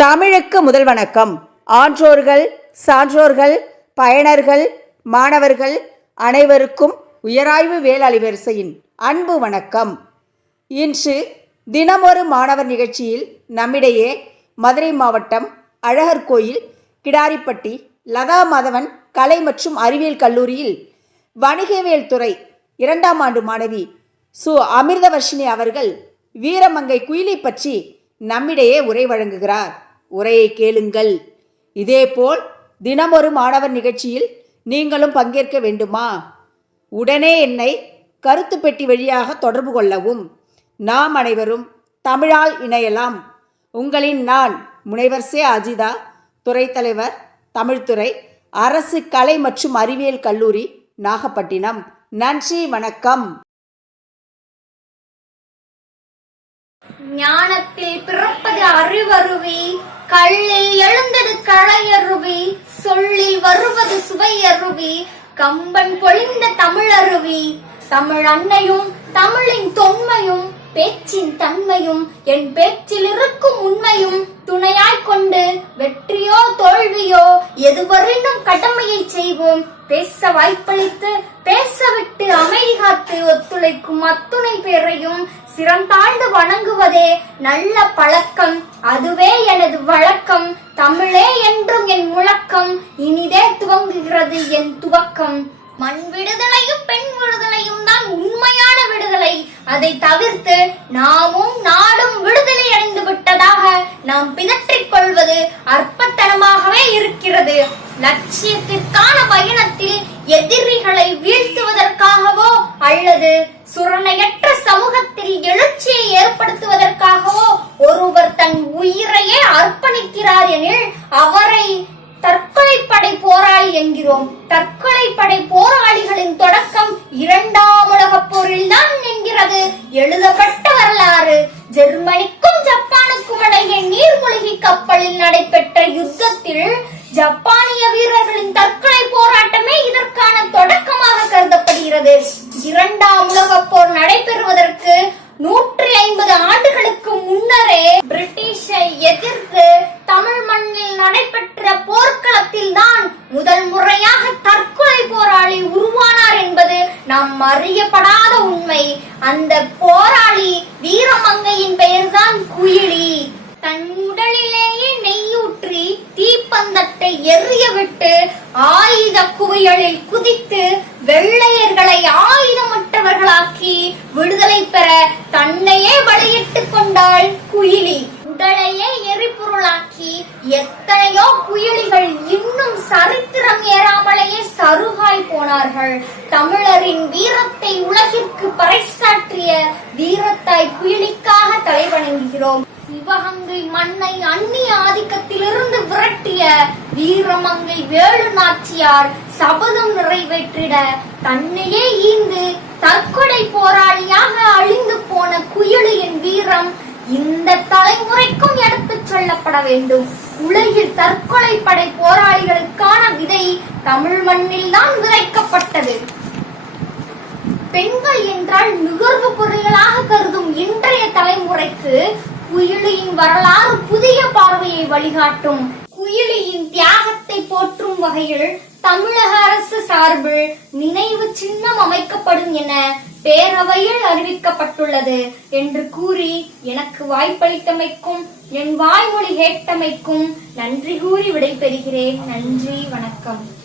தமிழுக்கு முதல் வணக்கம். ஆன்றோர்கள் சான்றோர்கள் பயனர்கள் மாணவர்கள் அனைவருக்கும் உயராய்வு வேளாளி வரிசையின் அன்பு வணக்கம். இன்று தினமொரு மாணவர் நிகழ்ச்சியில் நம்மிடையே மதுரை மாவட்டம் அழகர் கோயில் கிடாரிப்பட்டி லதா மாதவன் கலை மற்றும் அறிவியல் கல்லூரியில் வணிகவியல் துறை இரண்டாம் ஆண்டு மாணவி சு. அமிர்தவர்ஷினி அவர்கள் வீரமங்கை குயிலை பற்றி நம்மிடையே உரை வழங்குகிறார். உரையை கேளுங்கள். இதேபோல் தினமொரு மாணவர் நிகழ்ச்சியில் நீங்களும் பங்கேற்க வேண்டுமா? உடனே என்னை கருத்து பெட்டி வழியாக தொடர்பு கொள்ளவும். நாம் அனைவரும் தமிழால் இணையலாம். உங்களின் நான் முனைவர் சே அஜிதா துறைத்தலைவர் தமிழ்துறை அரசு கலை மற்றும் அறிவியல் கல்லூரி நாகப்பட்டினம். நன்றி வணக்கம். ஞானத்தில் பிறப்பது அறிவருவி கல்லில் எழுந்தது களையருவி சொல்லில் வருவது சுவையருவி கம்பன் பொழிந்த தமிழருவி. தமிழ் அன்னையும் தமிழின் தொன்மையும் பேச்சின் தன்மையும் என் பேச்சில் இருக்கும் உண்மையும் துணையாய் கொண்டு வெற்றியோ தோல்வியோ எதுவரையிலும் கடமையை செய்வோம். பேச வாய்ப்பளித்து பேச விட்டு அமைதி காத்து ஒத்துழைக்கும் அத்துணை பேரையும் சிறந்தாழ்ந்து வணங்குவதே நல்ல பழக்கம். அதுவே எனது வழக்கம். தமிழே என்றும் என் முழக்கம். இனிதே துவங்குகிறது என் துவக்கம். மண் விடுதலை பெண் விடுதலையும் தான் உண்மையான விடுதலை அதை தவிர்த்து நாமும் நாடும் விடுதலை அடைந்து விட்டதாக நாம் பிதற்றிக் கொள்வது அற்பத்தனமாகவே இருக்கிறது. லட்சியத்திற்கான பயணத்தில் எதிரிகளை வீழ்த்துவதற்காகவோ அல்லது சுரணையற்ற சமூகத்தில் எழுச்சியை ஏற்படுத்துவதற்காகவோ ஒருவர் தன் உயிரையே அர்ப்பணிக்கிறார் எனில் அவரை தற்கொலை படை போராளி என்கிறோம். தற்கொலை படை போராளிகளின் தொடக்கம் இரண்டாம் உலகப் போரில் ஜப்பானிய வீரர்களின் தற்கொலை போராட்டமே இதற்கான தொடக்கமாக கருதப்படுகிறது. இரண்டாம் உலக போர் நடைபெறுவதற்கு நூற்றி ஐம்பது ஆண்டுகளுக்கு முன்னரே பிரிட்டிஷை எதிர்த்து தமிழ் மண்ணில் நடைபெற்ற போர்க்களத்தில் தான் முதல் முறையாக தற்கொலை போராளி உருவானார் என்பது நாம் அறியப்படாத உண்மை. அந்த போராளி அருகாய் போனார்கள். தமிழரின் வீரத்தை உலகிற்கு பறைசாற்றிய வீரத்தாய் குயிலிக்காக தலைவணங்குகிறோம். சிவகங்கை மண்ணை அந்நிய ஆதிக்கத்திலிருந்து விரட்டிய வீரமங்கை வேலு நாச்சியார் சபதம் நிறைவேற்றிட தன்னையே ஈந்து தற்கொலை போராளியாக அழிந்து போன குயிலியின் வீரம் இந்த தலைமுறைக்கும் எடுத்துச் சொல்லப்பட வேண்டும். உலகில் தற்கொலை படை போராளிகளுக்கான விதை தமிழ் மண்ணில் தான் விதைக்கப்பட்டது. பெண்கள் என்றால் நுகர்வு பொருள்களாக கருதும் இன்றைய தலைமுறைக்கு குயிலியின் வரலாறு புதிய பார்வையை வழிகாட்டும். குயிலியின் தியாகத்தை போற்றும் வகையில் தமிழக அரசு சார்பில் நினைவு சின்னம் அமைக்கப்படும் என பேரவையில் அறிவிக்கப்பட்டுள்ளது என்று கூறி எனக்கு வாய்ப்பளித்தமைக்கும் என் வாய்மொழி கேட்டமைக்கும் நன்றி கூறி விடைபெறுகிறேன். நன்றி வணக்கம்.